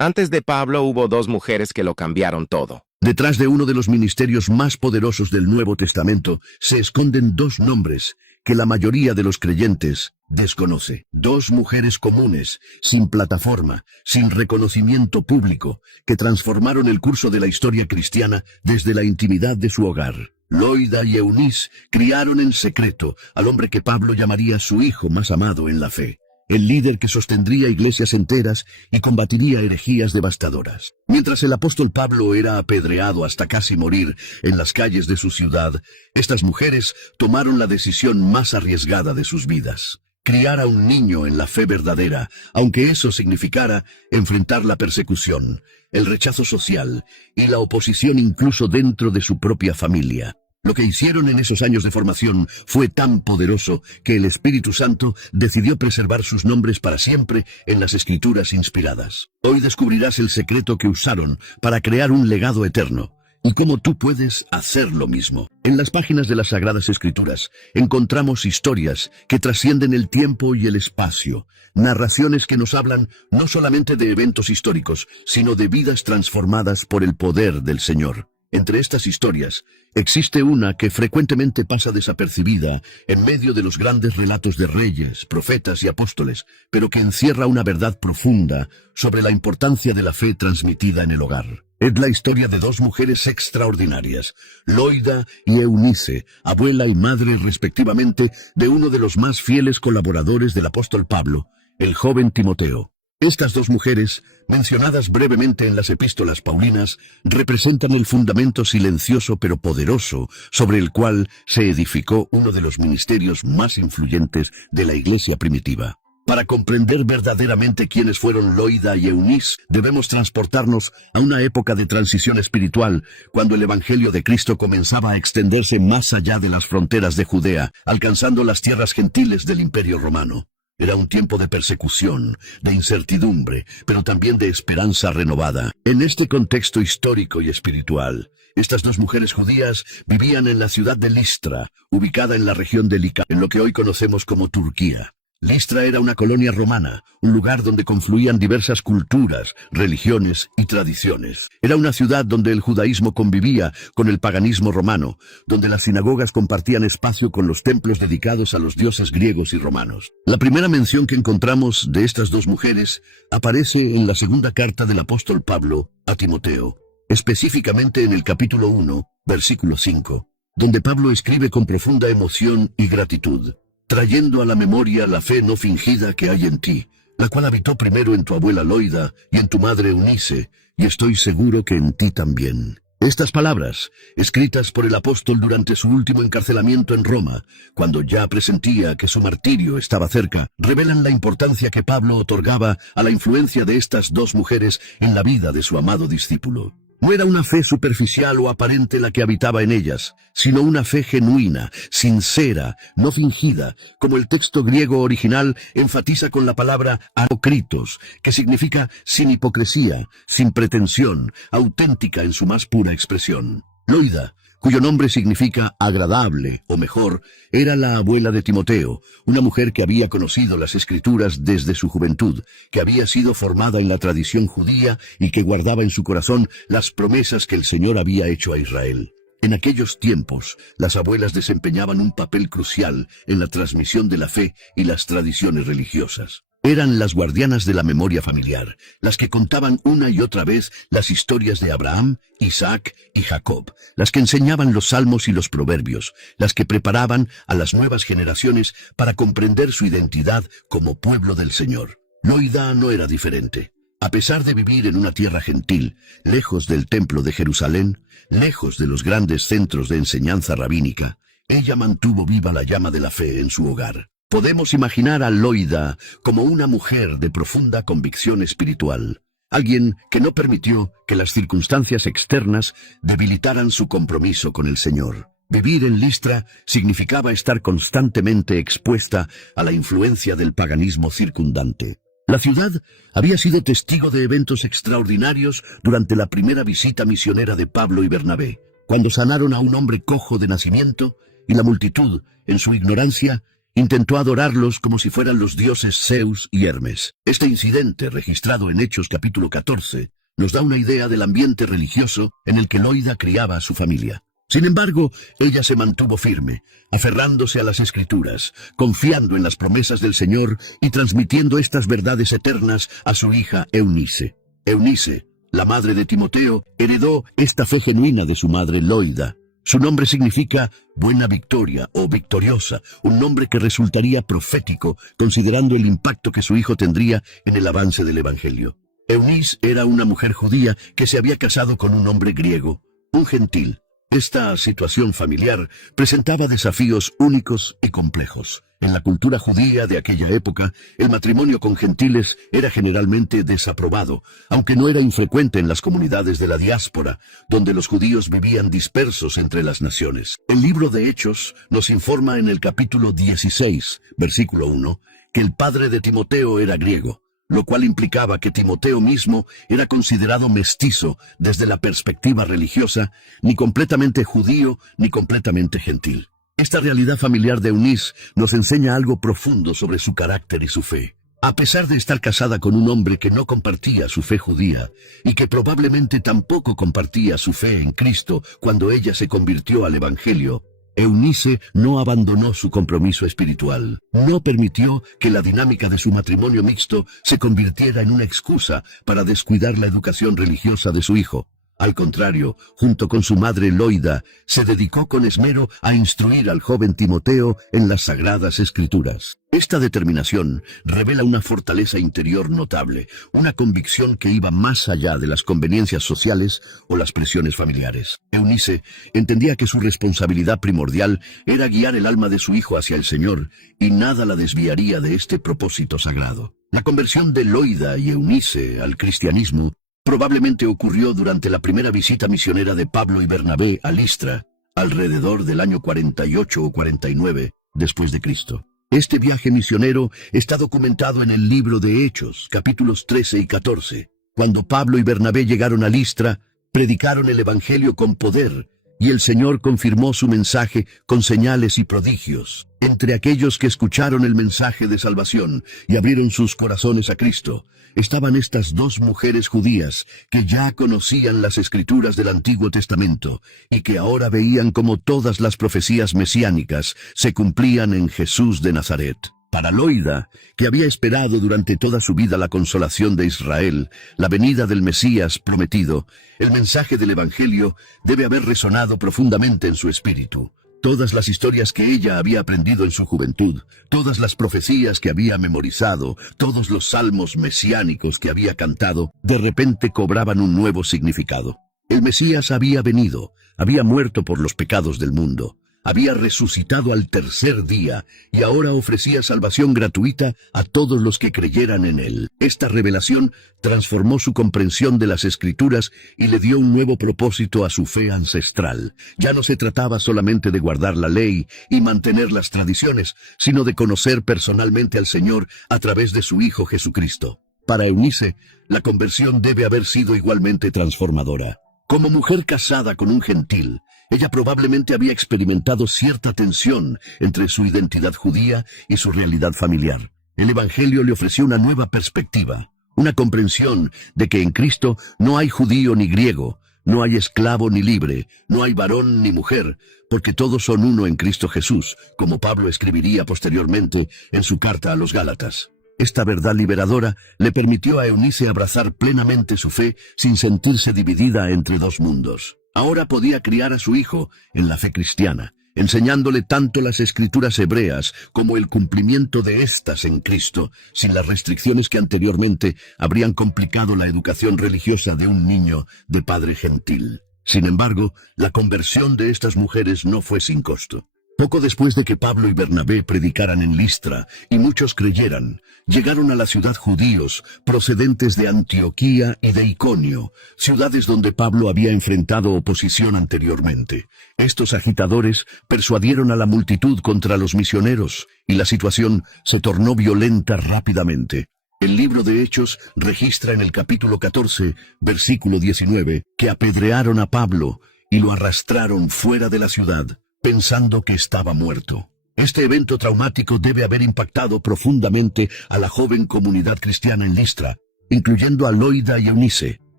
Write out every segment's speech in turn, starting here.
Antes de Pablo hubo dos mujeres que lo cambiaron todo. Detrás de uno de los ministerios más poderosos del Nuevo Testamento se esconden dos nombres que la mayoría de los creyentes desconoce. Dos mujeres comunes, sin plataforma, sin reconocimiento público, que transformaron el curso de la historia cristiana desde la intimidad de su hogar. Loida y Eunice criaron en secreto al hombre que Pablo llamaría su hijo más amado en la fe, el líder que sostendría iglesias enteras y combatiría herejías devastadoras. Mientras el apóstol Pablo era apedreado hasta casi morir en las calles de su ciudad, estas mujeres tomaron la decisión más arriesgada de sus vidas: criar a un niño en la fe verdadera, aunque eso significara enfrentar la persecución, el rechazo social y la oposición incluso dentro de su propia familia. Lo que hicieron en esos años de formación fue tan poderoso que el Espíritu Santo decidió preservar sus nombres para siempre en las Escrituras inspiradas. Hoy descubrirás el secreto que usaron para crear un legado eterno y cómo tú puedes hacer lo mismo. En las páginas de las Sagradas Escrituras encontramos historias que trascienden el tiempo y el espacio, narraciones que nos hablan no solamente de eventos históricos, sino de vidas transformadas por el poder del Señor. Entre estas historias, existe una que frecuentemente pasa desapercibida en medio de los grandes relatos de reyes, profetas y apóstoles, pero que encierra una verdad profunda sobre la importancia de la fe transmitida en el hogar. Es la historia de dos mujeres extraordinarias, Loida y Eunice, abuela y madre respectivamente de uno de los más fieles colaboradores del apóstol Pablo, el joven Timoteo. Estas dos mujeres, mencionadas brevemente en las epístolas paulinas, representan el fundamento silencioso pero poderoso sobre el cual se edificó uno de los ministerios más influyentes de la iglesia primitiva. Para comprender verdaderamente quiénes fueron Loida y Eunice, debemos transportarnos a una época de transición espiritual, cuando el Evangelio de Cristo comenzaba a extenderse más allá de las fronteras de Judea, alcanzando las tierras gentiles del Imperio Romano. Era un tiempo de persecución, de incertidumbre, pero también de esperanza renovada. En este contexto histórico y espiritual, estas dos mujeres judías vivían en la ciudad de Listra, ubicada en la región de Lica, en lo que hoy conocemos como Turquía. Listra era una colonia romana, un lugar donde confluían diversas culturas, religiones y tradiciones. Era una ciudad donde el judaísmo convivía con el paganismo romano, donde las sinagogas compartían espacio con los templos dedicados a los dioses griegos y romanos. La primera mención que encontramos de estas dos mujeres aparece en la segunda carta del apóstol Pablo a Timoteo, específicamente en el capítulo 1, versículo 5, donde Pablo escribe con profunda emoción y gratitud: trayendo a la memoria la fe no fingida que hay en ti, la cual habitó primero en tu abuela Loida y en tu madre Eunice, y estoy seguro que en ti también. Estas palabras, escritas por el apóstol durante su último encarcelamiento en Roma, cuando ya presentía que su martirio estaba cerca, revelan la importancia que Pablo otorgaba a la influencia de estas dos mujeres en la vida de su amado discípulo. No era una fe superficial o aparente la que habitaba en ellas, sino una fe genuina, sincera, no fingida, como el texto griego original enfatiza con la palabra akritos, que significa sin hipocresía, sin pretensión, auténtica en su más pura expresión. Loida, cuyo nombre significa agradable, o mejor, era la abuela de Timoteo, una mujer que había conocido las Escrituras desde su juventud, que había sido formada en la tradición judía y que guardaba en su corazón las promesas que el Señor había hecho a Israel. En aquellos tiempos, las abuelas desempeñaban un papel crucial en la transmisión de la fe y las tradiciones religiosas. Eran las guardianas de la memoria familiar, las que contaban una y otra vez las historias de Abraham, Isaac y Jacob, las que enseñaban los salmos y los proverbios, las que preparaban a las nuevas generaciones para comprender su identidad como pueblo del Señor. Loida no era diferente. A pesar de vivir en una tierra gentil, lejos del templo de Jerusalén, lejos de los grandes centros de enseñanza rabínica, ella mantuvo viva la llama de la fe en su hogar. Podemos imaginar a Loida como una mujer de profunda convicción espiritual, alguien que no permitió que las circunstancias externas debilitaran su compromiso con el Señor. Vivir en Listra significaba estar constantemente expuesta a la influencia del paganismo circundante. La ciudad había sido testigo de eventos extraordinarios durante la primera visita misionera de Pablo y Bernabé, cuando sanaron a un hombre cojo de nacimiento y la multitud, en su ignorancia, Intentó adorarlos como si fueran los dioses Zeus y Hermes. Este incidente, registrado en Hechos capítulo 14, nos da una idea del ambiente religioso en el que Loida criaba a su familia. Sin embargo, ella se mantuvo firme, aferrándose a las Escrituras, confiando en las promesas del Señor y transmitiendo estas verdades eternas a su hija Eunice. Eunice, la madre de Timoteo, heredó esta fe genuina de su madre Loida. Su nombre significa buena victoria o victoriosa, un nombre que resultaría profético considerando el impacto que su hijo tendría en el avance del Evangelio. Eunice era una mujer judía que se había casado con un hombre griego, un gentil. Esta situación familiar presentaba desafíos únicos y complejos. En la cultura judía de aquella época, el matrimonio con gentiles era generalmente desaprobado, aunque no era infrecuente en las comunidades de la diáspora, donde los judíos vivían dispersos entre las naciones. El libro de Hechos nos informa en el capítulo 16, versículo 1, que el padre de Timoteo era griego, lo cual implicaba que Timoteo mismo era considerado mestizo desde la perspectiva religiosa, ni completamente judío ni completamente gentil. Esta realidad familiar de Eunice nos enseña algo profundo sobre su carácter y su fe. A pesar de estar casada con un hombre que no compartía su fe judía, y que probablemente tampoco compartía su fe en Cristo cuando ella se convirtió al Evangelio, Eunice no abandonó su compromiso espiritual. No permitió que la dinámica de su matrimonio mixto se convirtiera en una excusa para descuidar la educación religiosa de su hijo. Al contrario, junto con su madre Loida, se dedicó con esmero a instruir al joven Timoteo en las Sagradas Escrituras. Esta determinación revela una fortaleza interior notable, una convicción que iba más allá de las conveniencias sociales o las presiones familiares. Eunice entendía que su responsabilidad primordial era guiar el alma de su hijo hacia el Señor, y nada la desviaría de este propósito sagrado. La conversión de Loida y Eunice al cristianismo probablemente ocurrió durante la primera visita misionera de Pablo y Bernabé a Listra, alrededor del año 48 o 49 después de Cristo. Este viaje misionero está documentado en el libro de Hechos, capítulos 13 y 14. Cuando Pablo y Bernabé llegaron a Listra, predicaron el Evangelio con poder, y el Señor confirmó su mensaje con señales y prodigios. Entre aquellos que escucharon el mensaje de salvación y abrieron sus corazones a Cristo, estaban estas dos mujeres judías que ya conocían las Escrituras del Antiguo Testamento y que ahora veían cómo todas las profecías mesiánicas se cumplían en Jesús de Nazaret. Para Loida, que había esperado durante toda su vida la consolación de Israel, la venida del Mesías prometido, el mensaje del Evangelio debe haber resonado profundamente en su espíritu. Todas las historias que ella había aprendido en su juventud, todas las profecías que había memorizado, todos los salmos mesiánicos que había cantado, de repente cobraban un nuevo significado. El Mesías había venido, había muerto por los pecados del mundo, había resucitado al tercer día y ahora ofrecía salvación gratuita a todos los que creyeran en él. Esta revelación transformó su comprensión de las Escrituras y le dio un nuevo propósito a su fe ancestral. Ya no se trataba solamente de guardar la ley y mantener las tradiciones, sino de conocer personalmente al Señor a través de su Hijo Jesucristo. Para Eunice, la conversión debe haber sido igualmente transformadora. Como mujer casada con un gentil, ella probablemente había experimentado cierta tensión entre su identidad judía y su realidad familiar. El Evangelio le ofreció una nueva perspectiva, una comprensión de que en Cristo no hay judío ni griego, no hay esclavo ni libre, no hay varón ni mujer, porque todos son uno en Cristo Jesús, como Pablo escribiría posteriormente en su carta a los Gálatas. Esta verdad liberadora le permitió a Eunice abrazar plenamente su fe sin sentirse dividida entre dos mundos. Ahora podía criar a su hijo en la fe cristiana, enseñándole tanto las Escrituras hebreas como el cumplimiento de éstas en Cristo, sin las restricciones que anteriormente habrían complicado la educación religiosa de un niño de padre gentil. Sin embargo, la conversión de estas mujeres no fue sin costo. Poco después de que Pablo y Bernabé predicaran en Listra y muchos creyeran, llegaron a la ciudad judíos procedentes de Antioquía y de Iconio, ciudades donde Pablo había enfrentado oposición anteriormente. Estos agitadores persuadieron a la multitud contra los misioneros y la situación se tornó violenta rápidamente. El libro de Hechos registra en el capítulo 14, versículo 19, que apedrearon a Pablo y lo arrastraron fuera de la ciudad, pensando que estaba muerto. Este evento traumático debe haber impactado profundamente a la joven comunidad cristiana en Listra, incluyendo a Loida y Eunice.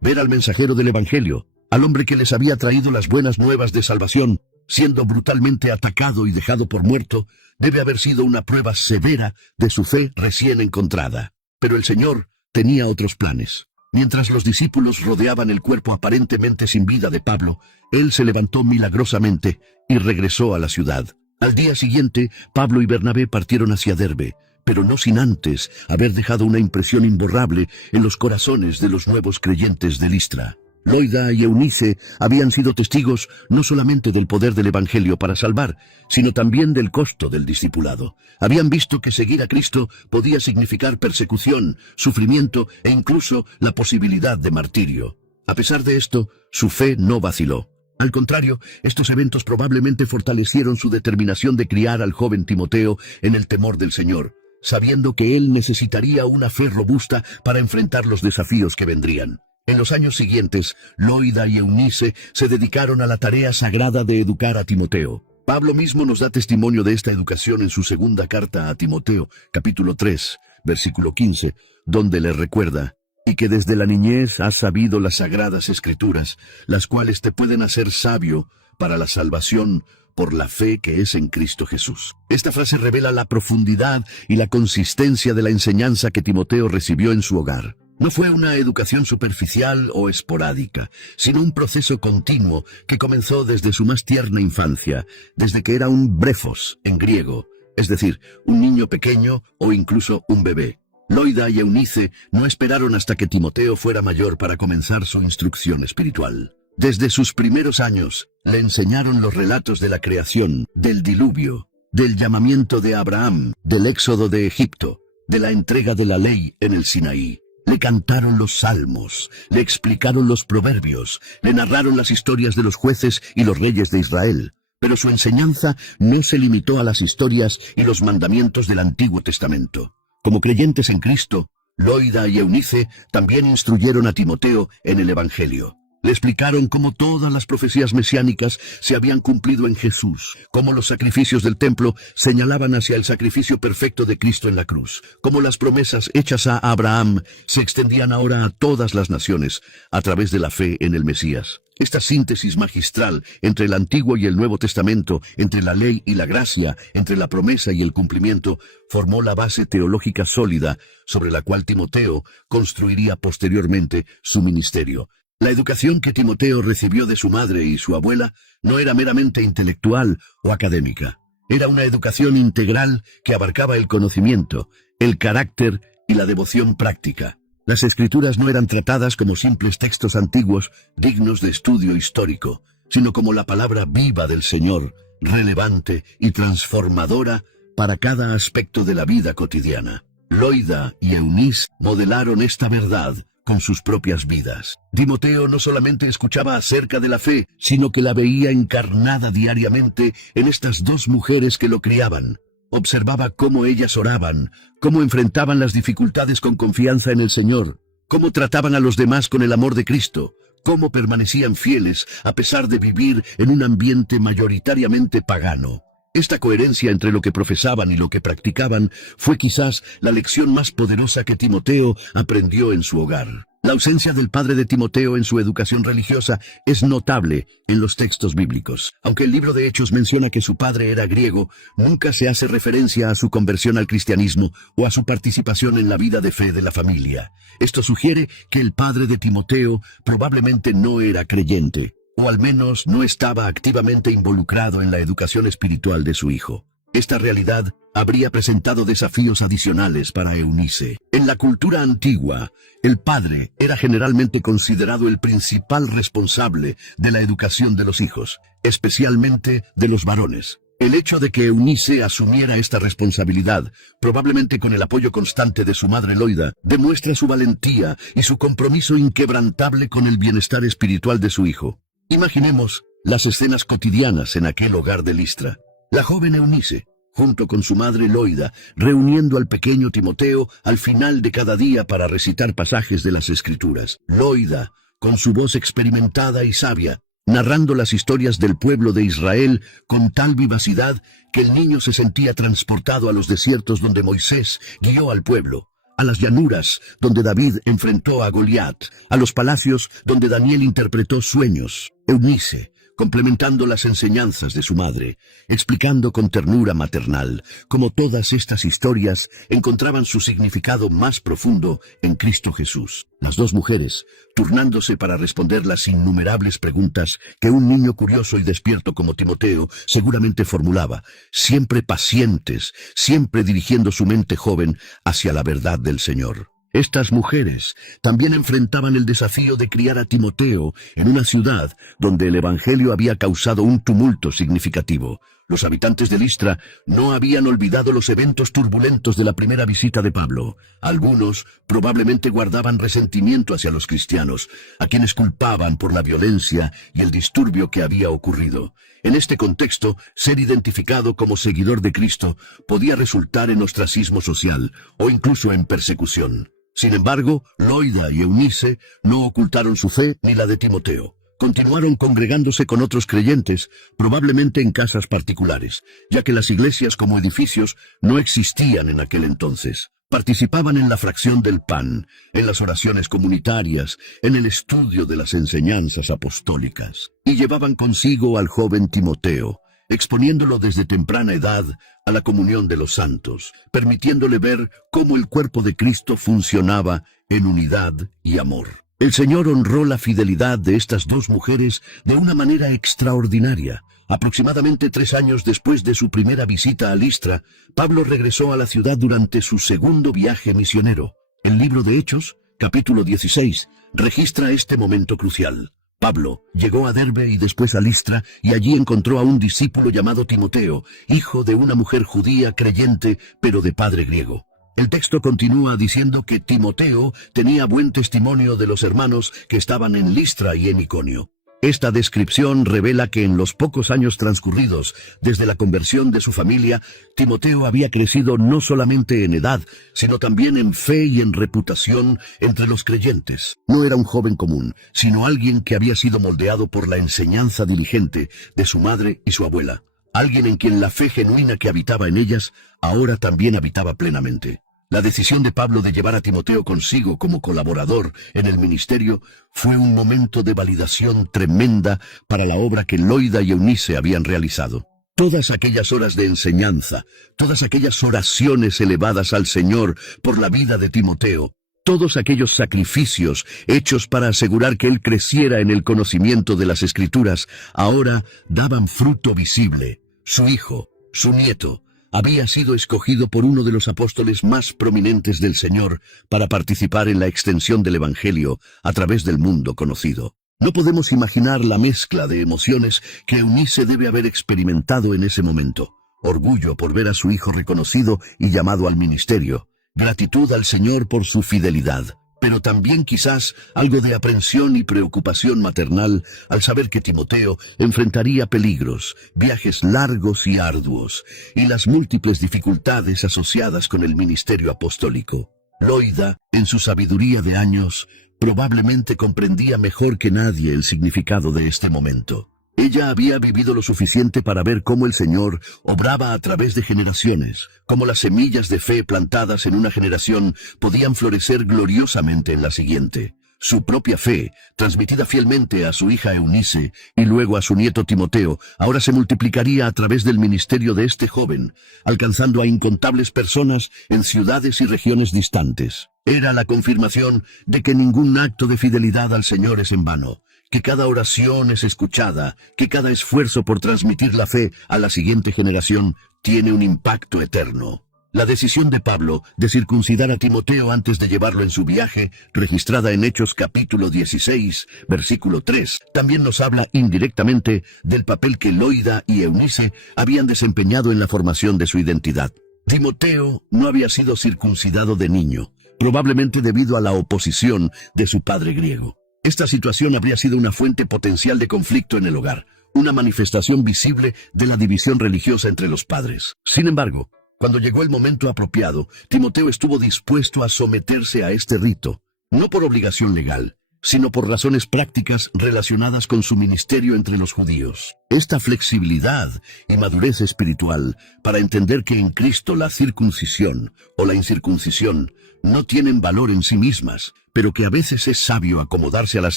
Ver al mensajero del Evangelio, al hombre que les había traído las buenas nuevas de salvación, siendo brutalmente atacado y dejado por muerto, debe haber sido una prueba severa de su fe recién encontrada. Pero el Señor tenía otros planes. Mientras los discípulos rodeaban el cuerpo aparentemente sin vida de Pablo, él se levantó milagrosamente y regresó a la ciudad. Al día siguiente, Pablo y Bernabé partieron hacia Derbe, pero no sin antes haber dejado una impresión imborrable en los corazones de los nuevos creyentes de Listra. Loida y Eunice habían sido testigos no solamente del poder del Evangelio para salvar, sino también del costo del discipulado. Habían visto que seguir a Cristo podía significar persecución, sufrimiento e incluso la posibilidad de martirio. A pesar de esto, su fe no vaciló. Al contrario, estos eventos probablemente fortalecieron su determinación de criar al joven Timoteo en el temor del Señor, sabiendo que él necesitaría una fe robusta para enfrentar los desafíos que vendrían. En los años siguientes, Loida y Eunice se dedicaron a la tarea sagrada de educar a Timoteo. Pablo mismo nos da testimonio de esta educación en su segunda carta a Timoteo, capítulo 3, versículo 15, donde le recuerda: y que desde la niñez has sabido las sagradas escrituras, las cuales te pueden hacer sabio para la salvación por la fe que es en Cristo Jesús. Esta frase revela la profundidad y la consistencia de la enseñanza que Timoteo recibió en su hogar. No fue una educación superficial o esporádica, sino un proceso continuo que comenzó desde su más tierna infancia, desde que era un brefos en griego, es decir, un niño pequeño o incluso un bebé. Loida y Eunice no esperaron hasta que Timoteo fuera mayor para comenzar su instrucción espiritual. Desde sus primeros años, le enseñaron los relatos de la creación, del diluvio, del llamamiento de Abraham, del éxodo de Egipto, de la entrega de la ley en el Sinaí. Le cantaron los salmos, le explicaron los proverbios, le narraron las historias de los jueces y los reyes de Israel. Pero su enseñanza no se limitó a las historias y los mandamientos del Antiguo Testamento. Como creyentes en Cristo, Loida y Eunice también instruyeron a Timoteo en el Evangelio. Le explicaron cómo todas las profecías mesiánicas se habían cumplido en Jesús, cómo los sacrificios del templo señalaban hacia el sacrificio perfecto de Cristo en la cruz, cómo las promesas hechas a Abraham se extendían ahora a todas las naciones a través de la fe en el Mesías. Esta síntesis magistral entre el Antiguo y el Nuevo Testamento, entre la ley y la gracia, entre la promesa y el cumplimiento, formó la base teológica sólida sobre la cual Timoteo construiría posteriormente su ministerio. La educación que Timoteo recibió de su madre y su abuela no era meramente intelectual o académica. Era una educación integral que abarcaba el conocimiento, el carácter y la devoción práctica. Las Escrituras no eran tratadas como simples textos antiguos dignos de estudio histórico, sino como la palabra viva del Señor, relevante y transformadora para cada aspecto de la vida cotidiana. Loida y Eunice modelaron esta verdad con sus propias vidas. Timoteo no solamente escuchaba acerca de la fe, sino que la veía encarnada diariamente en estas dos mujeres que lo criaban. Observaba cómo ellas oraban, cómo enfrentaban las dificultades con confianza en el Señor, cómo trataban a los demás con el amor de Cristo, cómo permanecían fieles a pesar de vivir en un ambiente mayoritariamente pagano. Esta coherencia entre lo que profesaban y lo que practicaban fue quizás la lección más poderosa que Timoteo aprendió en su hogar. La ausencia del padre de Timoteo en su educación religiosa es notable en los textos bíblicos. Aunque el libro de Hechos menciona que su padre era griego, nunca se hace referencia a su conversión al cristianismo o a su participación en la vida de fe de la familia. Esto sugiere que el padre de Timoteo probablemente no era creyente, o al menos no estaba activamente involucrado en la educación espiritual de su hijo. Esta realidad habría presentado desafíos adicionales para Eunice. En la cultura antigua, el padre era generalmente considerado el principal responsable de la educación de los hijos, especialmente de los varones. El hecho de que Eunice asumiera esta responsabilidad, probablemente con el apoyo constante de su madre Loida, demuestra su valentía y su compromiso inquebrantable con el bienestar espiritual de su hijo. Imaginemos las escenas cotidianas en aquel hogar de Listra. La joven Eunice, junto con su madre Loida, reuniendo al pequeño Timoteo al final de cada día para recitar pasajes de las Escrituras. Loida, con su voz experimentada y sabia, narrando las historias del pueblo de Israel con tal vivacidad que el niño se sentía transportado a los desiertos donde Moisés guió al pueblo, a las llanuras donde David enfrentó a Goliat, a los palacios donde Daniel interpretó sueños. Eunice, complementando las enseñanzas de su madre, explicando con ternura maternal cómo todas estas historias encontraban su significado más profundo en Cristo Jesús. Las dos mujeres, turnándose para responder las innumerables preguntas que un niño curioso y despierto como Timoteo seguramente formulaba, siempre pacientes, siempre dirigiendo su mente joven hacia la verdad del Señor. Estas mujeres también enfrentaban el desafío de criar a Timoteo en una ciudad donde el Evangelio había causado un tumulto significativo. Los habitantes de Listra no habían olvidado los eventos turbulentos de la primera visita de Pablo. Algunos probablemente guardaban resentimiento hacia los cristianos, a quienes culpaban por la violencia y el disturbio que había ocurrido. En este contexto, ser identificado como seguidor de Cristo podía resultar en ostracismo social o incluso en persecución. Sin embargo, Loida y Eunice no ocultaron su fe ni la de Timoteo. Continuaron congregándose con otros creyentes, probablemente en casas particulares, ya que las iglesias como edificios no existían en aquel entonces. Participaban en la fracción del pan, en las oraciones comunitarias, en el estudio de las enseñanzas apostólicas, y llevaban consigo al joven Timoteo, exponiéndolo desde temprana edad a la comunión de los santos, permitiéndole ver cómo el cuerpo de Cristo funcionaba en unidad y amor. El Señor honró la fidelidad de estas dos mujeres de una manera extraordinaria. Aproximadamente 3 años después de su primera visita a Listra, Pablo regresó a la ciudad durante su segundo viaje misionero. El libro de Hechos, capítulo 16, registra este momento crucial. Pablo llegó a Derbe y después a Listra, y allí encontró a un discípulo llamado Timoteo, hijo de una mujer judía creyente, pero de padre griego. El texto continúa diciendo que Timoteo tenía buen testimonio de los hermanos que estaban en Listra y en Iconio. Esta descripción revela que en los pocos años transcurridos desde la conversión de su familia, Timoteo había crecido no solamente en edad, sino también en fe y en reputación entre los creyentes. No era un joven común, sino alguien que había sido moldeado por la enseñanza diligente de su madre y su abuela. Alguien en quien la fe genuina que habitaba en ellas ahora también habitaba plenamente. La decisión de Pablo de llevar a Timoteo consigo como colaborador en el ministerio fue un momento de validación tremenda para la obra que Loida y Eunice habían realizado. Todas aquellas horas de enseñanza, todas aquellas oraciones elevadas al Señor por la vida de Timoteo, todos aquellos sacrificios hechos para asegurar que él creciera en el conocimiento de las Escrituras, ahora daban fruto visible. Su hijo, su nieto, había sido escogido por uno de los apóstoles más prominentes del Señor para participar en la extensión del Evangelio a través del mundo conocido. No podemos imaginar la mezcla de emociones que Eunice debe haber experimentado en ese momento. Orgullo por ver a su hijo reconocido y llamado al ministerio. Gratitud al Señor por su fidelidad. Pero también quizás algo de aprensión y preocupación maternal al saber que Timoteo enfrentaría peligros, viajes largos y arduos, y las múltiples dificultades asociadas con el ministerio apostólico. Loida, en su sabiduría de años, probablemente comprendía mejor que nadie el significado de este momento. Ella había vivido lo suficiente para ver cómo el Señor obraba a través de generaciones, cómo las semillas de fe plantadas en una generación podían florecer gloriosamente en la siguiente. Su propia fe, transmitida fielmente a su hija Eunice y luego a su nieto Timoteo, ahora se multiplicaría a través del ministerio de este joven, alcanzando a incontables personas en ciudades y regiones distantes. Era la confirmación de que ningún acto de fidelidad al Señor es en vano, que cada oración es escuchada, que cada esfuerzo por transmitir la fe a la siguiente generación tiene un impacto eterno. La decisión de Pablo de circuncidar a Timoteo antes de llevarlo en su viaje, registrada en Hechos capítulo 16, versículo 3, también nos habla indirectamente del papel que Loida y Eunice habían desempeñado en la formación de su identidad. Timoteo no había sido circuncidado de niño, probablemente debido a la oposición de su padre griego. Esta situación habría sido una fuente potencial de conflicto en el hogar, una manifestación visible de la división religiosa entre los padres. Sin embargo, cuando llegó el momento apropiado, Timoteo estuvo dispuesto a someterse a este rito, no por obligación legal, sino por razones prácticas relacionadas con su ministerio entre los judíos. Esta flexibilidad y madurez espiritual para entender que en Cristo la circuncisión o la incircuncisión no tienen valor en sí mismas, pero que a veces es sabio acomodarse a las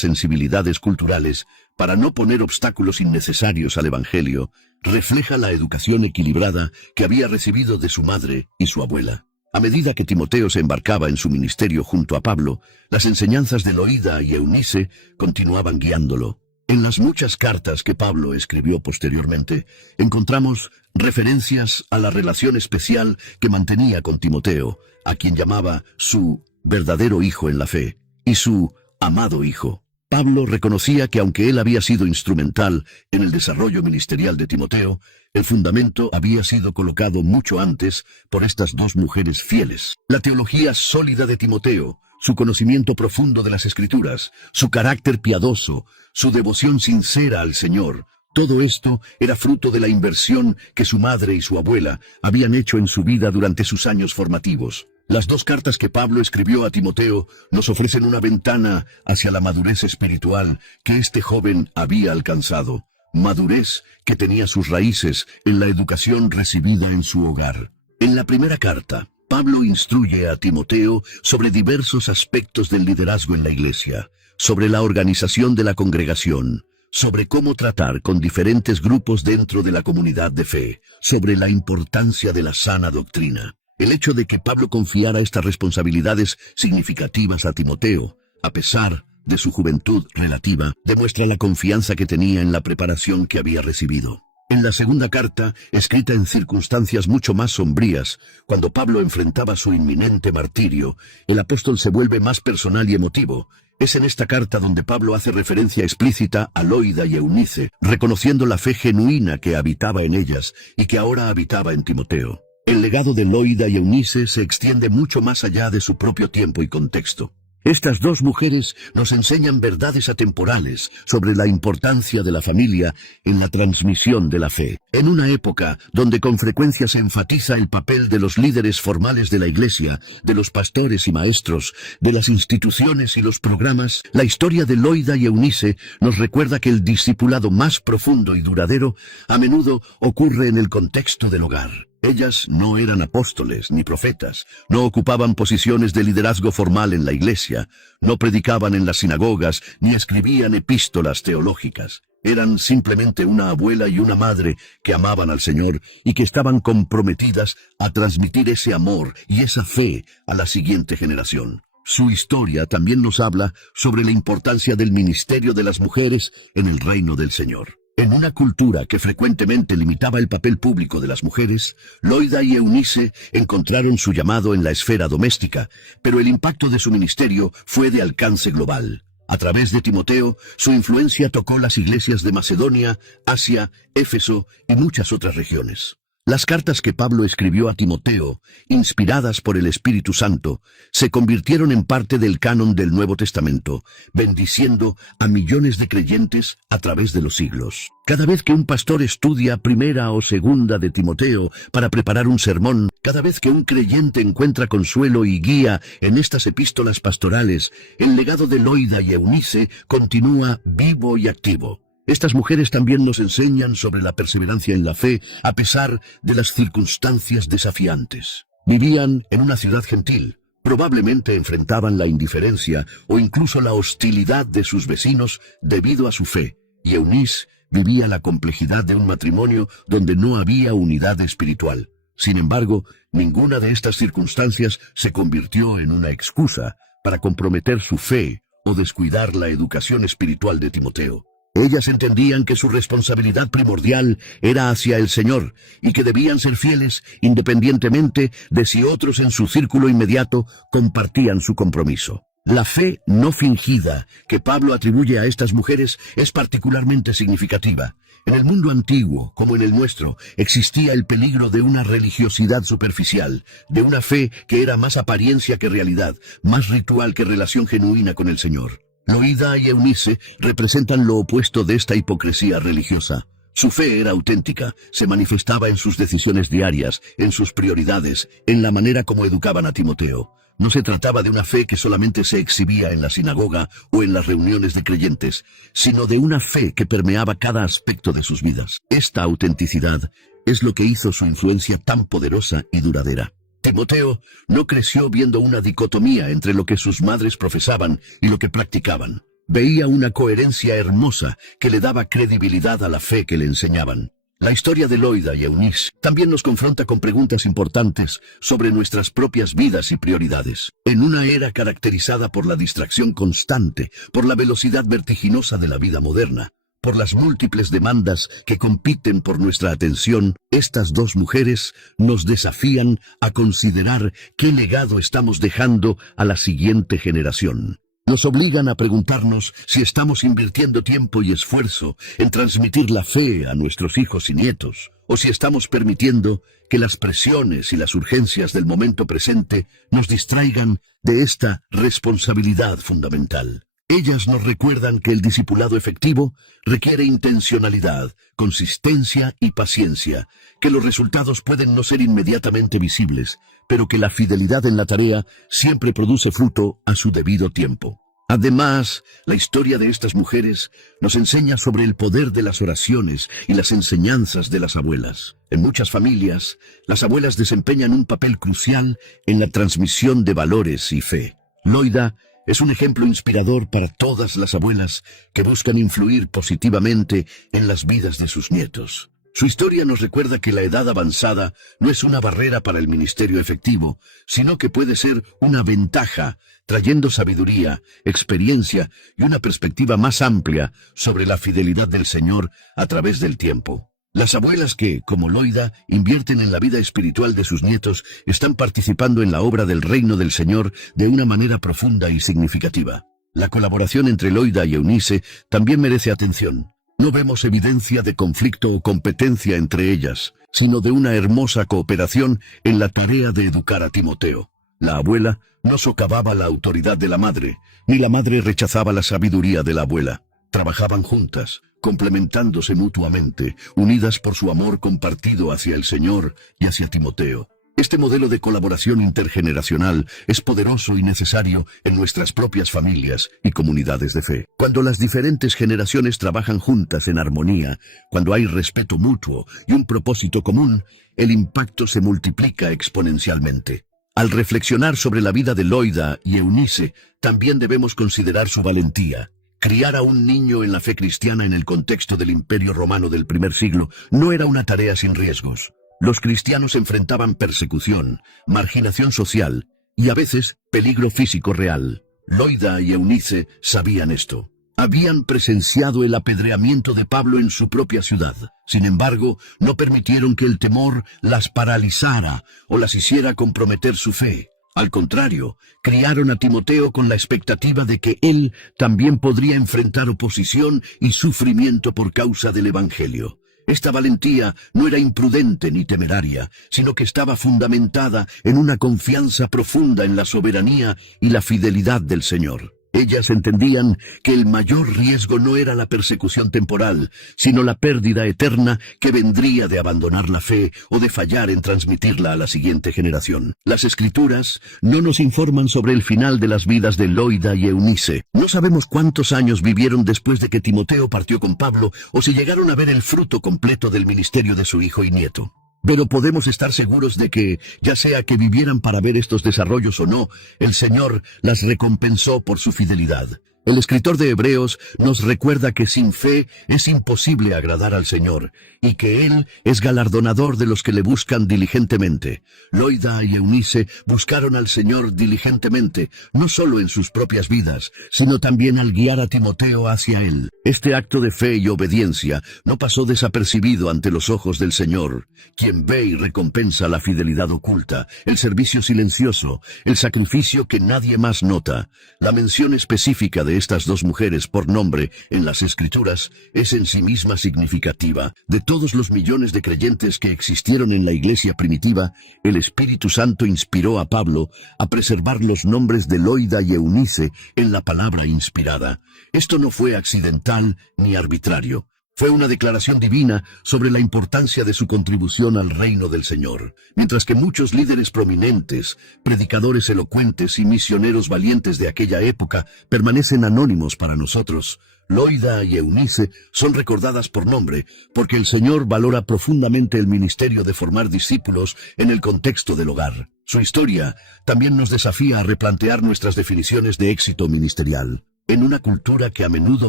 sensibilidades culturales para no poner obstáculos innecesarios al Evangelio, refleja la educación equilibrada que había recibido de su madre y su abuela. A medida que Timoteo se embarcaba en su ministerio junto a Pablo, las enseñanzas de Loída y Eunice continuaban guiándolo. En las muchas cartas que Pablo escribió posteriormente, encontramos referencias a la relación especial que mantenía con Timoteo, a quien llamaba su verdadero hijo en la fe y su amado hijo. Pablo reconocía que aunque él había sido instrumental en el desarrollo ministerial de Timoteo, el fundamento había sido colocado mucho antes por estas dos mujeres fieles. La teología sólida de Timoteo, su conocimiento profundo de las Escrituras, su carácter piadoso, su devoción sincera al Señor, todo esto era fruto de la inversión que su madre y su abuela habían hecho en su vida durante sus años formativos. Las dos cartas que Pablo escribió a Timoteo nos ofrecen una ventana hacia la madurez espiritual que este joven había alcanzado, madurez que tenía sus raíces en la educación recibida en su hogar. En la primera carta, Pablo instruye a Timoteo sobre diversos aspectos del liderazgo en la iglesia, sobre la organización de la congregación, sobre cómo tratar con diferentes grupos dentro de la comunidad de fe, sobre la importancia de la sana doctrina. El hecho de que Pablo confiara estas responsabilidades significativas a Timoteo, a pesar de su juventud relativa, demuestra la confianza que tenía en la preparación que había recibido. En la segunda carta, escrita en circunstancias mucho más sombrías, cuando Pablo enfrentaba su inminente martirio, el apóstol se vuelve más personal y emotivo. Es en esta carta donde Pablo hace referencia explícita a Loída y Eunice, reconociendo la fe genuina que habitaba en ellas y que ahora habitaba en Timoteo. El legado de Loída y Eunice se extiende mucho más allá de su propio tiempo y contexto. Estas dos mujeres nos enseñan verdades atemporales sobre la importancia de la familia en la transmisión de la fe. En una época donde con frecuencia se enfatiza el papel de los líderes formales de la iglesia, de los pastores y maestros, de las instituciones y los programas, la historia de Loída y Eunice nos recuerda que el discipulado más profundo y duradero a menudo ocurre en el contexto del hogar. Ellas no eran apóstoles ni profetas, no ocupaban posiciones de liderazgo formal en la iglesia, no predicaban en las sinagogas ni escribían epístolas teológicas. Eran simplemente una abuela y una madre que amaban al Señor y que estaban comprometidas a transmitir ese amor y esa fe a la siguiente generación. Su historia también nos habla sobre la importancia del ministerio de las mujeres en el reino del Señor. En una cultura que frecuentemente limitaba el papel público de las mujeres, Loída y Eunice encontraron su llamado en la esfera doméstica, pero el impacto de su ministerio fue de alcance global. A través de Timoteo, su influencia tocó las iglesias de Macedonia, Asia, Éfeso y muchas otras regiones. Las cartas que Pablo escribió a Timoteo, inspiradas por el Espíritu Santo, se convirtieron en parte del canon del Nuevo Testamento, bendiciendo a millones de creyentes a través de los siglos. Cada vez que un pastor estudia primera o segunda de Timoteo para preparar un sermón, cada vez que un creyente encuentra consuelo y guía en estas epístolas pastorales, el legado de Loída y Eunice continúa vivo y activo. Estas mujeres también nos enseñan sobre la perseverancia en la fe a pesar de las circunstancias desafiantes. Vivían en una ciudad gentil. Probablemente enfrentaban la indiferencia o incluso la hostilidad de sus vecinos debido a su fe. Y Eunice vivía la complejidad de un matrimonio donde no había unidad espiritual. Sin embargo, ninguna de estas circunstancias se convirtió en una excusa para comprometer su fe o descuidar la educación espiritual de Timoteo. Ellas entendían que su responsabilidad primordial era hacia el Señor y que debían ser fieles independientemente de si otros en su círculo inmediato compartían su compromiso. La fe no fingida que Pablo atribuye a estas mujeres es particularmente significativa. En el mundo antiguo, como en el nuestro, existía el peligro de una religiosidad superficial, de una fe que era más apariencia que realidad, más ritual que relación genuina con el Señor. Loída y Eunice representan lo opuesto de esta hipocresía religiosa. Su fe era auténtica, se manifestaba en sus decisiones diarias, en sus prioridades, en la manera como educaban a Timoteo. No se trataba de una fe que solamente se exhibía en la sinagoga o en las reuniones de creyentes, sino de una fe que permeaba cada aspecto de sus vidas. Esta autenticidad es lo que hizo su influencia tan poderosa y duradera. Timoteo no creció viendo una dicotomía entre lo que sus madres profesaban y lo que practicaban. Veía una coherencia hermosa que le daba credibilidad a la fe que le enseñaban. La historia de Loida y Eunice también nos confronta con preguntas importantes sobre nuestras propias vidas y prioridades. En una era caracterizada por la distracción constante, por la velocidad vertiginosa de la vida moderna, por las múltiples demandas que compiten por nuestra atención, estas dos mujeres nos desafían a considerar qué legado estamos dejando a la siguiente generación. Nos obligan a preguntarnos si estamos invirtiendo tiempo y esfuerzo en transmitir la fe a nuestros hijos y nietos, o si estamos permitiendo que las presiones y las urgencias del momento presente nos distraigan de esta responsabilidad fundamental. Ellas nos recuerdan que el discipulado efectivo requiere intencionalidad, consistencia y paciencia, que los resultados pueden no ser inmediatamente visibles, pero que la fidelidad en la tarea siempre produce fruto a su debido tiempo. Además, la historia de estas mujeres nos enseña sobre el poder de las oraciones y las enseñanzas de las abuelas. En muchas familias, las abuelas desempeñan un papel crucial en la transmisión de valores y fe. Loida es un ejemplo inspirador para todas las abuelas que buscan influir positivamente en las vidas de sus nietos. Su historia nos recuerda que la edad avanzada no es una barrera para el ministerio efectivo, sino que puede ser una ventaja, trayendo sabiduría, experiencia y una perspectiva más amplia sobre la fidelidad del Señor a través del tiempo. Las abuelas que, como Loida, invierten en la vida espiritual de sus nietos, están participando en la obra del reino del Señor de una manera profunda y significativa. La colaboración entre Loida y Eunice también merece atención. No vemos evidencia de conflicto o competencia entre ellas, sino de una hermosa cooperación en la tarea de educar a Timoteo. La abuela no socavaba la autoridad de la madre, ni la madre rechazaba la sabiduría de la abuela. Trabajaban juntas, complementándose mutuamente, unidas por su amor compartido hacia el Señor y hacia Timoteo. Este modelo de colaboración intergeneracional es poderoso y necesario en nuestras propias familias y comunidades de fe. Cuando las diferentes generaciones trabajan juntas en armonía, cuando hay respeto mutuo y un propósito común, el impacto se multiplica exponencialmente. Al reflexionar sobre la vida de Loida y Eunice, también debemos considerar su valentía. Criar a un niño en la fe cristiana en el contexto del Imperio Romano del primer siglo no era una tarea sin riesgos. Los cristianos enfrentaban persecución, marginación social y a veces peligro físico real. Loida y Eunice sabían esto. Habían presenciado el apedreamiento de Pablo en su propia ciudad. Sin embargo, no permitieron que el temor las paralizara o las hiciera comprometer su fe. Al contrario, criaron a Timoteo con la expectativa de que él también podría enfrentar oposición y sufrimiento por causa del Evangelio. Esta valentía no era imprudente ni temeraria, sino que estaba fundamentada en una confianza profunda en la soberanía y la fidelidad del Señor. Ellas entendían que el mayor riesgo no era la persecución temporal, sino la pérdida eterna que vendría de abandonar la fe o de fallar en transmitirla a la siguiente generación. Las Escrituras no nos informan sobre el final de las vidas de Loida y Eunice. No sabemos cuántos años vivieron después de que Timoteo partió con Pablo o si llegaron a ver el fruto completo del ministerio de su hijo y nieto. Pero podemos estar seguros de que, ya sea que vivieran para ver estos desarrollos o no, el Señor las recompensó por su fidelidad. El escritor de Hebreos nos recuerda que sin fe es imposible agradar al Señor, y que Él es galardonador de los que le buscan diligentemente. Loida y Eunice buscaron al Señor diligentemente, no solo en sus propias vidas, sino también al guiar a Timoteo hacia Él. Este acto de fe y obediencia no pasó desapercibido ante los ojos del Señor, quien ve y recompensa la fidelidad oculta, el servicio silencioso, el sacrificio que nadie más nota. La mención específica de estas dos mujeres por nombre en las Escrituras es en sí misma significativa. De todos los millones de creyentes que existieron en la iglesia primitiva, el Espíritu Santo inspiró a Pablo a preservar los nombres de Loida y Eunice en la palabra inspirada. Esto no fue accidental ni arbitrario. Fue una declaración divina sobre la importancia de su contribución al reino del Señor. Mientras que muchos líderes prominentes, predicadores elocuentes y misioneros valientes de aquella época permanecen anónimos para nosotros, Loida y Eunice son recordadas por nombre porque el Señor valora profundamente el ministerio de formar discípulos en el contexto del hogar. Su historia también nos desafía a replantear nuestras definiciones de éxito ministerial. En una cultura que a menudo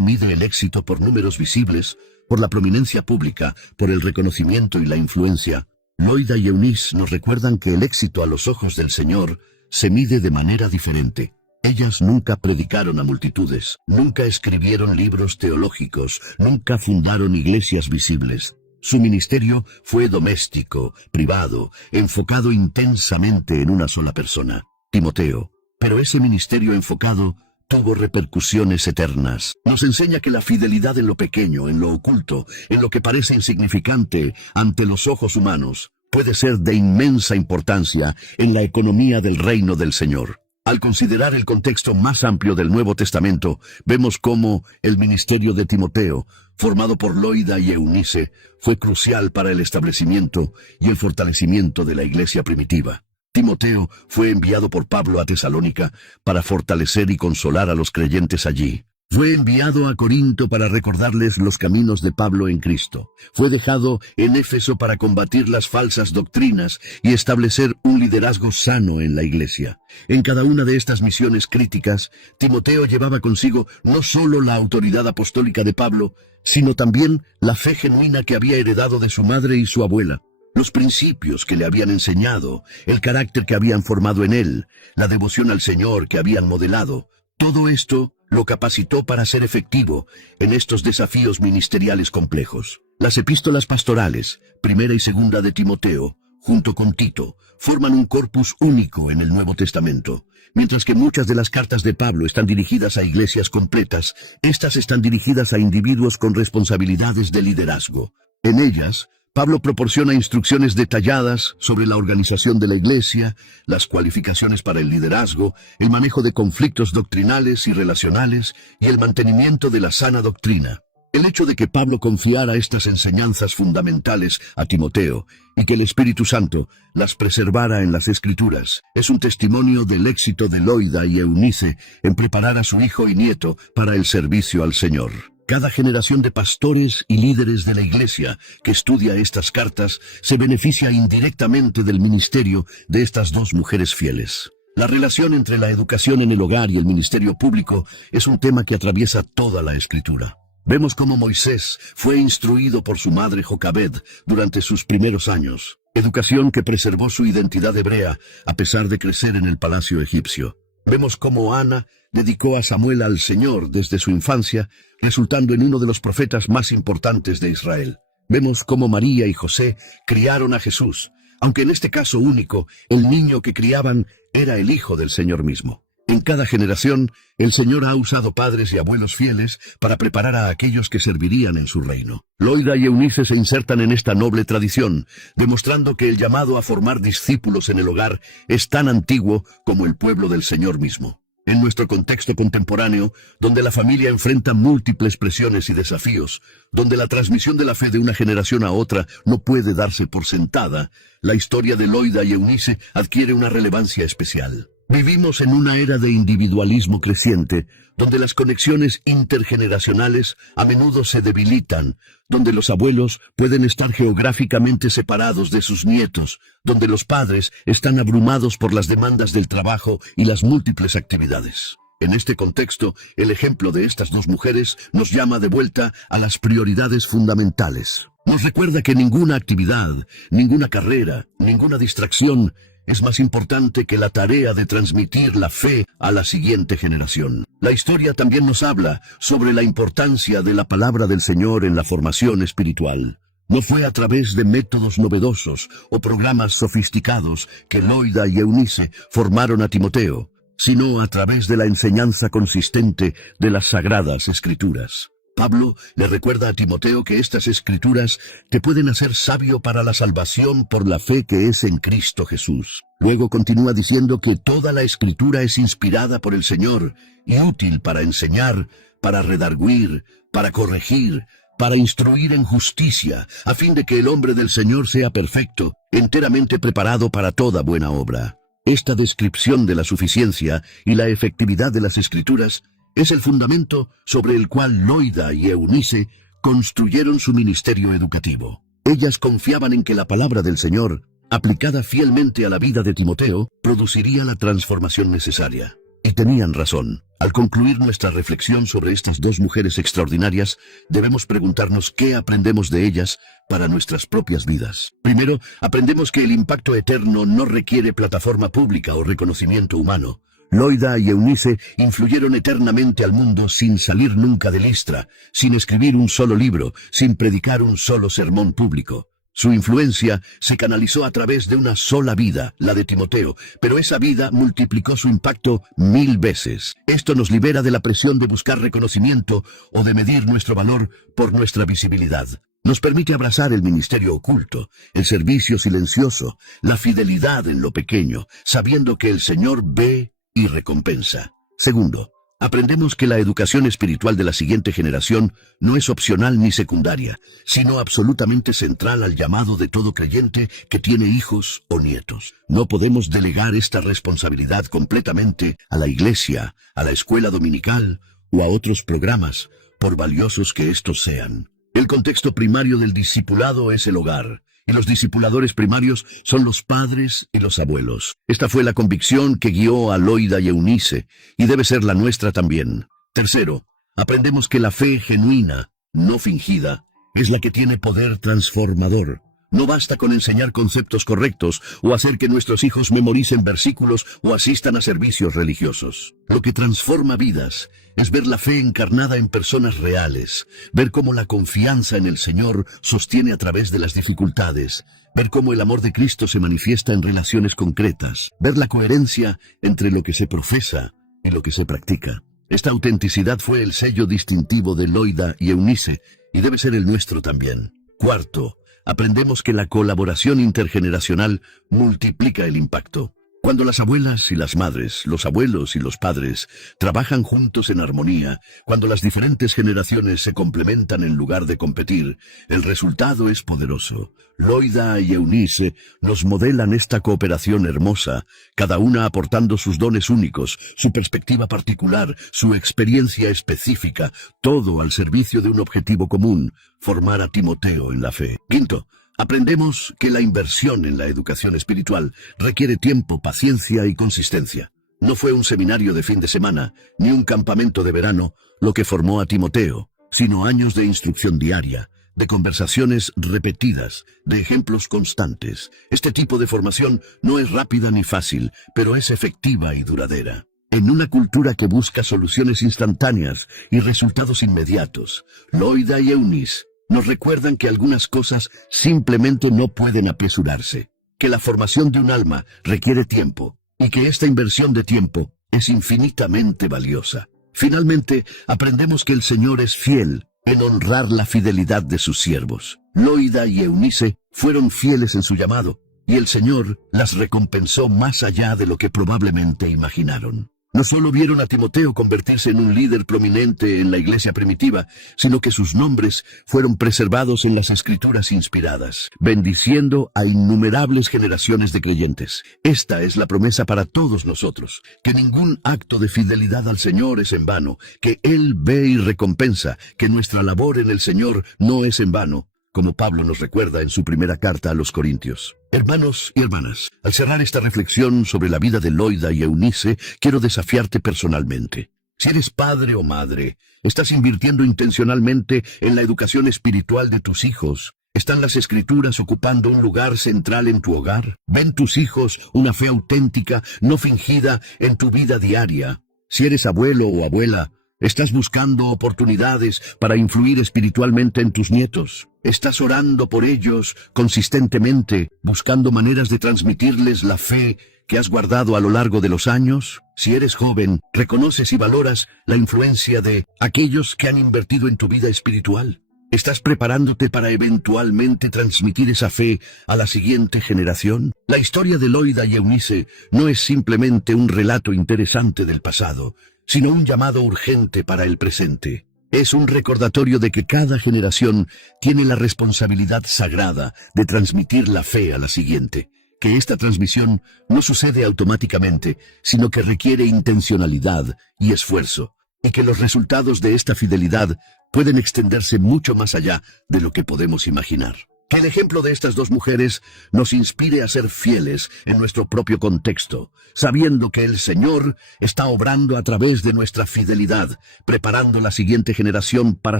mide el éxito por números visibles, por la prominencia pública, por el reconocimiento y la influencia, Loida y Eunice nos recuerdan que el éxito a los ojos del Señor se mide de manera diferente. Ellas nunca predicaron a multitudes, nunca escribieron libros teológicos, nunca fundaron iglesias visibles. Su ministerio fue doméstico, privado, enfocado intensamente en una sola persona, Timoteo. Pero ese ministerio enfocado tuvo repercusiones eternas. Nos enseña que la fidelidad en lo pequeño, en lo oculto, en lo que parece insignificante ante los ojos humanos, puede ser de inmensa importancia en la economía del reino del Señor. Al considerar el contexto más amplio del Nuevo Testamento, vemos cómo el ministerio de Timoteo, formado por Loida y Eunice, fue crucial para el establecimiento y el fortalecimiento de la iglesia primitiva. Timoteo fue enviado por Pablo a Tesalónica para fortalecer y consolar a los creyentes allí. Fue enviado a Corinto para recordarles los caminos de Pablo en Cristo. Fue dejado en Éfeso para combatir las falsas doctrinas y establecer un liderazgo sano en la iglesia. En cada una de estas misiones críticas, Timoteo llevaba consigo no solo la autoridad apostólica de Pablo, sino también la fe genuina que había heredado de su madre y su abuela. Los principios que le habían enseñado, el carácter que habían formado en él, la devoción al Señor que habían modelado, todo esto lo capacitó para ser efectivo en estos desafíos ministeriales complejos. Las epístolas pastorales, primera y segunda de Timoteo, junto con Tito, forman un corpus único en el Nuevo Testamento. Mientras que muchas de las cartas de Pablo están dirigidas a iglesias completas, estas están dirigidas a individuos con responsabilidades de liderazgo. En ellas, Pablo proporciona instrucciones detalladas sobre la organización de la iglesia, las cualificaciones para el liderazgo, el manejo de conflictos doctrinales y relacionales y el mantenimiento de la sana doctrina. El hecho de que Pablo confiara estas enseñanzas fundamentales a Timoteo y que el Espíritu Santo las preservara en las Escrituras es un testimonio del éxito de Loida y Eunice en preparar a su hijo y nieto para el servicio al Señor. Cada generación de pastores y líderes de la iglesia que estudia estas cartas se beneficia indirectamente del ministerio de estas dos mujeres fieles. La relación entre la educación en el hogar y el ministerio público es un tema que atraviesa toda la Escritura. Vemos cómo Moisés fue instruido por su madre Jocabed durante sus primeros años, educación que preservó su identidad hebrea a pesar de crecer en el palacio egipcio. Vemos cómo Ana dedicó a Samuel al Señor desde su infancia, resultando en uno de los profetas más importantes de Israel. Vemos cómo María y José criaron a Jesús, aunque en este caso único, el niño que criaban era el Hijo del Señor mismo. En cada generación, el Señor ha usado padres y abuelos fieles para preparar a aquellos que servirían en su reino. Loida y Eunice se insertan en esta noble tradición, demostrando que el llamado a formar discípulos en el hogar es tan antiguo como el pueblo del Señor mismo. En nuestro contexto contemporáneo, donde la familia enfrenta múltiples presiones y desafíos, donde la transmisión de la fe de una generación a otra no puede darse por sentada, la historia de Loida y Eunice adquiere una relevancia especial. Vivimos en una era de individualismo creciente, donde las conexiones intergeneracionales a menudo se debilitan, donde los abuelos pueden estar geográficamente separados de sus nietos, donde los padres están abrumados por las demandas del trabajo y las múltiples actividades. En este contexto, el ejemplo de estas dos mujeres nos llama de vuelta a las prioridades fundamentales. Nos recuerda que ninguna actividad, ninguna carrera, ninguna distracción es más importante que la tarea de transmitir la fe a la siguiente generación. La historia también nos habla sobre la importancia de la palabra del Señor en la formación espiritual. No fue a través de métodos novedosos o programas sofisticados que Loida y Eunice formaron a Timoteo, sino a través de la enseñanza consistente de las Sagradas Escrituras. Pablo le recuerda a Timoteo que estas escrituras te pueden hacer sabio para la salvación por la fe que es en Cristo Jesús. Luego continúa diciendo que toda la escritura es inspirada por el Señor y útil para enseñar, para redarguir, para corregir, para instruir en justicia, a fin de que el hombre del Señor sea perfecto, enteramente preparado para toda buena obra. Esta descripción de la suficiencia y la efectividad de las Escrituras es el fundamento sobre el cual Loida y Eunice construyeron su ministerio educativo. Ellas confiaban en que la palabra del Señor, aplicada fielmente a la vida de Timoteo, produciría la transformación necesaria. Y tenían razón. Al concluir nuestra reflexión sobre estas dos mujeres extraordinarias, debemos preguntarnos qué aprendemos de ellas para nuestras propias vidas. Primero, aprendemos que el impacto eterno no requiere plataforma pública o reconocimiento humano. Loida y Eunice influyeron eternamente al mundo sin salir nunca de Listra, sin escribir un solo libro, sin predicar un solo sermón público. Su influencia se canalizó a través de una sola vida, la de Timoteo, pero esa vida multiplicó su impacto 1000 veces. Esto nos libera de la presión de buscar reconocimiento o de medir nuestro valor por nuestra visibilidad. Nos permite abrazar el ministerio oculto, el servicio silencioso, la fidelidad en lo pequeño, sabiendo que el Señor ve y recompensa. Segundo, aprendemos que la educación espiritual de la siguiente generación no es opcional ni secundaria, sino absolutamente central al llamado de todo creyente que tiene hijos o nietos. No podemos delegar esta responsabilidad completamente a la iglesia, a la escuela dominical o a otros programas, por valiosos que estos sean. El contexto primario del discipulado es el hogar, y los discipuladores primarios son los padres y los abuelos. Esta fue la convicción que guió a Loida y Eunice, y debe ser la nuestra también. Tercero, aprendemos que la fe genuina, no fingida, es la que tiene poder transformador. No basta con enseñar conceptos correctos o hacer que nuestros hijos memoricen versículos o asistan a servicios religiosos. Lo que transforma vidas es ver la fe encarnada en personas reales, ver cómo la confianza en el Señor sostiene a través de las dificultades, ver cómo el amor de Cristo se manifiesta en relaciones concretas, ver la coherencia entre lo que se profesa y lo que se practica. Esta autenticidad fue el sello distintivo de Loida y Eunice y debe ser el nuestro también. Cuarto, aprendemos que la colaboración intergeneracional multiplica el impacto. Cuando las abuelas y las madres, los abuelos y los padres trabajan juntos en armonía, cuando las diferentes generaciones se complementan en lugar de competir, el resultado es poderoso. Loida y Eunice nos modelan esta cooperación hermosa, cada una aportando sus dones únicos, su perspectiva particular, su experiencia específica, todo al servicio de un objetivo común, formar a Timoteo en la fe. Quinto, aprendemos que la inversión en la educación espiritual requiere tiempo, paciencia y consistencia. No fue un seminario de fin de semana, ni un campamento de verano, lo que formó a Timoteo, sino años de instrucción diaria, de conversaciones repetidas, de ejemplos constantes. Este tipo de formación no es rápida ni fácil, pero es efectiva y duradera. En una cultura que busca soluciones instantáneas y resultados inmediatos, Loida y Eunice nos recuerdan que algunas cosas simplemente no pueden apresurarse, que la formación de un alma requiere tiempo y que esta inversión de tiempo es infinitamente valiosa. Finalmente, aprendemos que el Señor es fiel en honrar la fidelidad de sus siervos. Loida y Eunice fueron fieles en su llamado, y el Señor las recompensó más allá de lo que probablemente imaginaron. No solo vieron a Timoteo convertirse en un líder prominente en la iglesia primitiva, sino que sus nombres fueron preservados en las Escrituras inspiradas, bendiciendo a innumerables generaciones de creyentes. Esta es la promesa para todos nosotros, que ningún acto de fidelidad al Señor es en vano, que Él ve y recompensa, que nuestra labor en el Señor no es en vano, como Pablo nos recuerda en su primera carta a los Corintios. Hermanos y hermanas, al cerrar esta reflexión sobre la vida de Loida y Eunice, quiero desafiarte personalmente. Si eres padre o madre, estás invirtiendo intencionalmente en la educación espiritual de tus hijos. ¿Están las Escrituras ocupando un lugar central en tu hogar? ¿Ven tus hijos una fe auténtica, no fingida, en tu vida diaria? Si eres abuelo o abuela, ¿estás buscando oportunidades para influir espiritualmente en tus nietos? ¿Estás orando por ellos consistentemente, buscando maneras de transmitirles la fe que has guardado a lo largo de los años? Si eres joven, ¿reconoces y valoras la influencia de aquellos que han invertido en tu vida espiritual? ¿Estás preparándote para eventualmente transmitir esa fe a la siguiente generación? La historia de Loida y Eunice no es simplemente un relato interesante del pasado, sino un llamado urgente para el presente. Es un recordatorio de que cada generación tiene la responsabilidad sagrada de transmitir la fe a la siguiente, que esta transmisión no sucede automáticamente, sino que requiere intencionalidad y esfuerzo, y que los resultados de esta fidelidad pueden extenderse mucho más allá de lo que podemos imaginar. Que el ejemplo de estas dos mujeres nos inspire a ser fieles en nuestro propio contexto, sabiendo que el Señor está obrando a través de nuestra fidelidad, preparando la siguiente generación para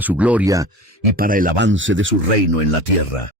su gloria y para el avance de su reino en la tierra.